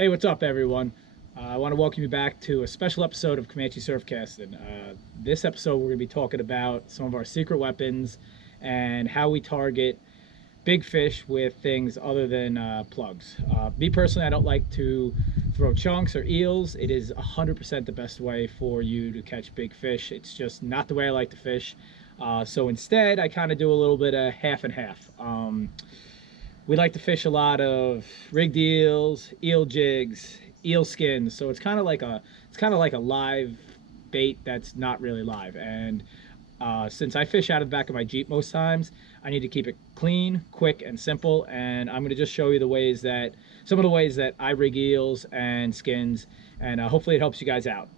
Hey, what's up, everyone? I want to welcome you back to a special episode of Comanche Surfcasting. This episode, we're going to be talking about some of our secret weapons and how we target big fish with things other than plugs. Me personally, I don't like to throw chunks or eels. It is 100% the best way for you to catch big fish. It's just not the way I like to fish. So instead, I kind of do a little bit of half and half. We like to fish a lot of rigged eels, eel jigs, eel skins. So it's kind of like a live bait that's not really live. And since I fish out of the back of my Jeep most times, I need to keep it clean, quick, and simple. And I'm going to just show you some of the ways that I rig eels and skins, and hopefully it helps you guys out.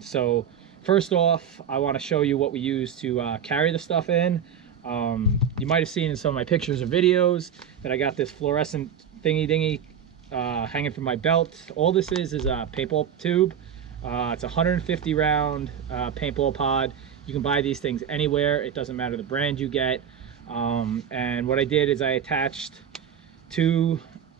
So first off, I want to show you what we use to carry the stuff in. You might have seen in some of my pictures or videos that I got this fluorescent thingy hanging from my belt. All this is a paintball tube. It's a 150 round paintball pod. You can buy these things anywhere. It doesn't matter the brand you get. And what I did is I attached 2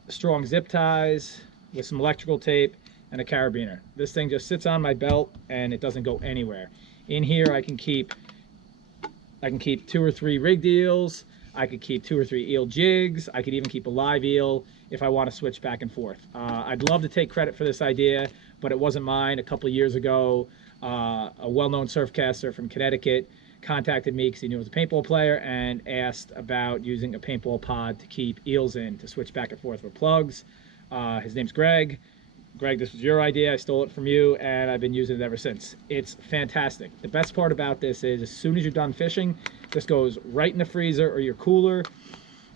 strong zip ties with some electrical tape and a carabiner. This thing just sits on my belt and it doesn't go anywhere. In here I can keep 2 or 3 rigged eels. I could keep 2 or 3 eel jigs. I could even keep a live eel if I want to switch back and forth. I'd love to take credit for this idea, but it wasn't mine. A couple of years ago, a well-known surfcaster from Connecticut contacted me because he knew I was a paintball player and asked about using a paintball pod to keep eels in, to switch back and forth with plugs. His name's Greg. Greg, this was your idea. I stole it from you, and I've been using it ever since. It's fantastic. The best part about this is as soon as you're done fishing, this goes right in the freezer or your cooler.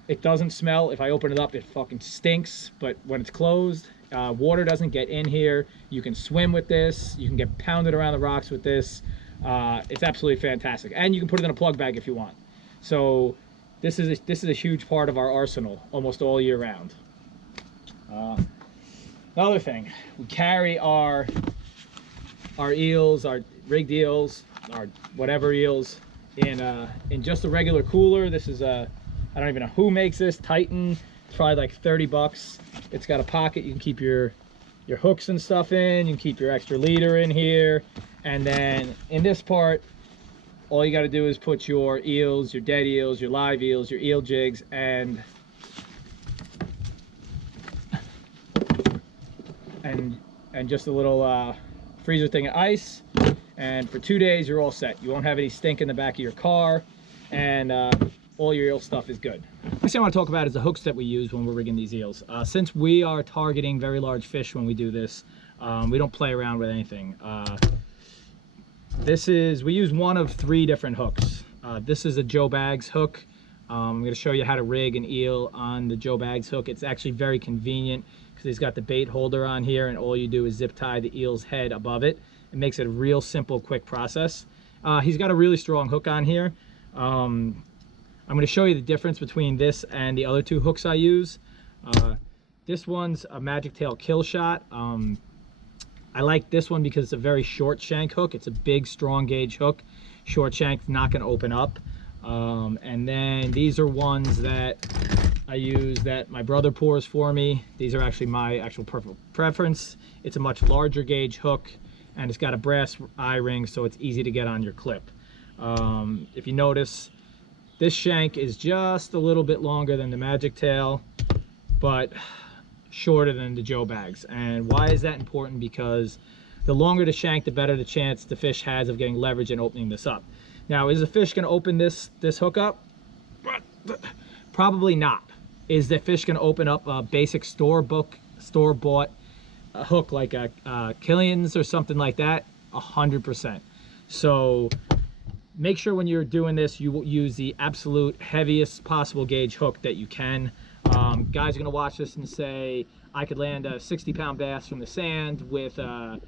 It doesn't smell. If I open it up, it fucking stinks, but when it's closed, water doesn't get in here. You can swim with this. You can get pounded around the rocks with this. It's absolutely fantastic. And you can put it in a plug bag if you want. So this is a huge part of our arsenal almost all year round. Another thing, we carry our eels, our rigged eels, our whatever eels in just a regular cooler. This is I don't even know who makes this. Titan. It's probably like 30 bucks. It's got a pocket. You can keep your hooks and stuff in. You can keep your extra leader in here. And then in this part, all you got to do is put your eels, your dead eels, your live eels, your eel jigs, and just a little freezer thing of ice. And for 2 days, you're all set. You won't have any stink in the back of your car, and all your eel stuff is good. Next thing I want to talk about is the hooks that we use when we're rigging these eels. Since we are targeting very large fish when we do this, we don't play around with anything. We use one of 3 different hooks. This is a Joe Baggs hook. I'm going to show you how to rig an eel on the Joe Baggs hook. It's actually very convenient because he's got the bait holder on here, and all you do is zip tie the eel's head above it. It makes it a real simple, quick process. He's got a really strong hook on here. I'm going to show you the difference between this and the other 2 hooks I use. This one's a Magic Tail Kill Shot. I like this one because it's a very short shank hook. It's a big, strong gauge hook. Short shank's not going to open up. And then these are ones that I use that my brother pours for me. These are actually my actual preference. It's a much larger gauge hook, and it's got a brass eye ring, so it's easy to get on your clip. If you notice, this shank is just a little bit longer than the Magic Tail, but shorter than the Joe Baggs. And why is that important? Because the longer the shank, the better the chance the fish has of getting leverage and opening this up. Now, is the fish going to open this hook up? Probably not. Is the fish going to open up a basic store-bought hook like a Killian's or something like that? 100%. So make sure when you're doing this, you will use the absolute heaviest possible gauge hook that you can. Guys are going to watch this and say, I could land a 60-pound bass from the sand with a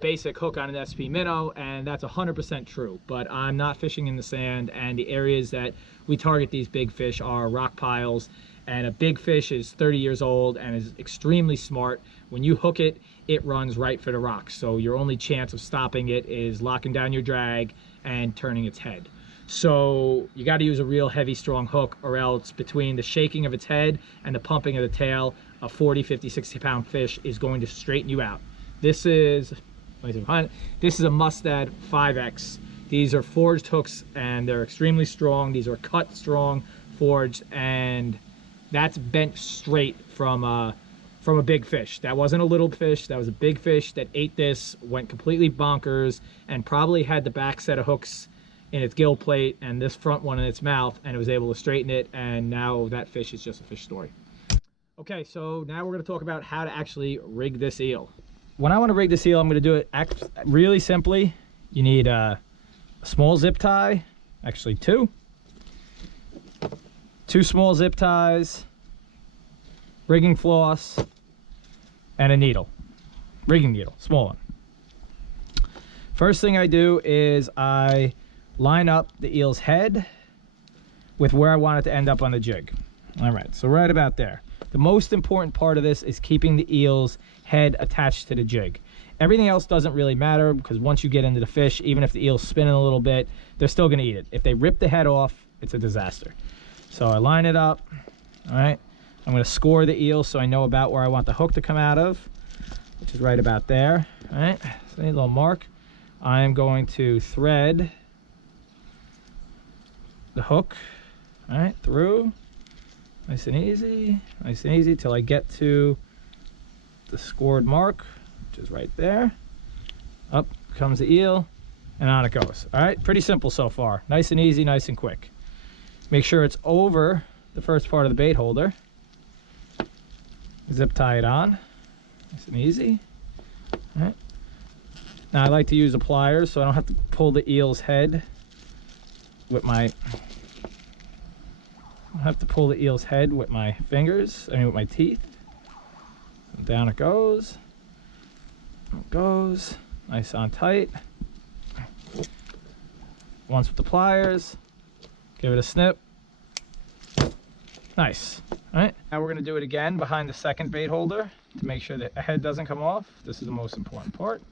basic hook on an SP minnow, and that's 100% true. But I'm not fishing in the sand, and the areas that we target these big fish are rock piles, and a big fish is 30 years old and is extremely smart. When you hook it, it runs right for the rocks. So your only chance of stopping it is locking down your drag and turning its head. So you got to use a real heavy, strong hook, or else between the shaking of its head and the pumping of the tail, a 40, 50, 60 pound fish is going to straighten you out. This is, this is a Mustad 5X. These are forged hooks and they're extremely strong. These are cut strong, forged, and that's bent straight from a big fish. That wasn't a little fish, that was a big fish that ate this, went completely bonkers, and probably had the back set of hooks in its gill plate and this front one in its mouth, and it was able to straighten it, and now that fish is just a fish story. Okay, so now we're gonna talk about how to actually rig this eel. When I wanna rig this eel, I'm gonna do it really simply. You need a small zip tie, actually two small zip ties, rigging floss, and a needle, rigging needle, small one. First thing I do is I line up the eel's head with where I want it to end up on the jig. All right, so right about there. The most important part of this is keeping the eel's head attached to the jig. Everything else doesn't really matter, because once you get into the fish, even if the eel's spinning a little bit, they're still gonna eat it. If they rip the head off, it's a disaster. So I line it up, all right? I'm gonna score the eel so I know about where I want the hook to come out of, which is right about there, all right? So a little mark. I am going to thread the hook, all right, through, nice and easy till I get to the scored mark, which is right there. Up comes the eel, and on it goes. All right, pretty simple so far. Nice and easy, nice and quick. Make sure it's over the first part of the bait holder. Zip tie it on, nice and easy. All right. Now I like to use the pliers so I don't have to pull the eel's head with my, fingers, with my teeth. And down it goes. It goes, nice on tight. Once with the pliers, give it a snip. Nice. All right, now we're gonna do it again behind the second bait holder to make sure that the head doesn't come off. This is the most important part.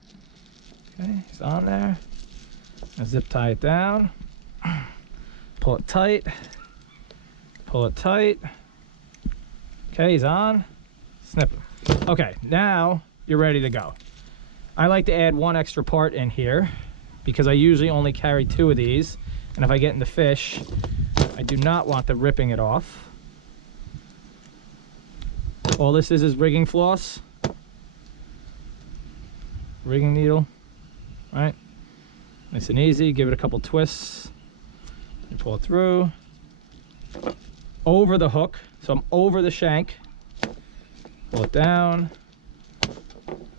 Okay, he's on there. Now zip tie it down. Pull it tight. Pull it tight. Okay, he's on. Snip him. Okay, now you're ready to go. I like to add one extra part in here because I usually only carry 2 of these, and if I get in the fish, I do not want them ripping it off. All this is rigging floss, rigging needle. All right, nice and easy. Give it a couple twists and pull it through over the hook, so I'm over the shank. Pull it down.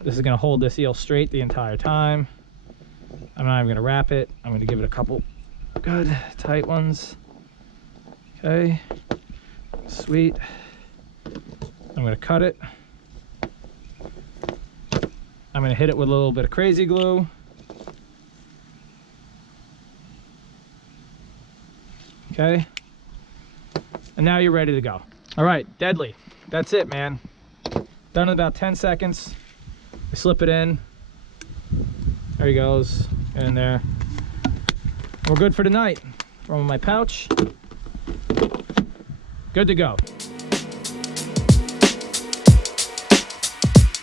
This is going to hold this eel straight the entire time. I'm not even going to wrap it. I'm going to give it a couple good tight ones. Okay, sweet. I'm going to cut it. I'm going to hit it with a little bit of crazy glue. Okay, and now you're ready to go. All right, deadly. That's it, man. Done in about 10 seconds. I slip it in. There he goes. Get in there. We're good for tonight. Throw in my pouch. Good to go.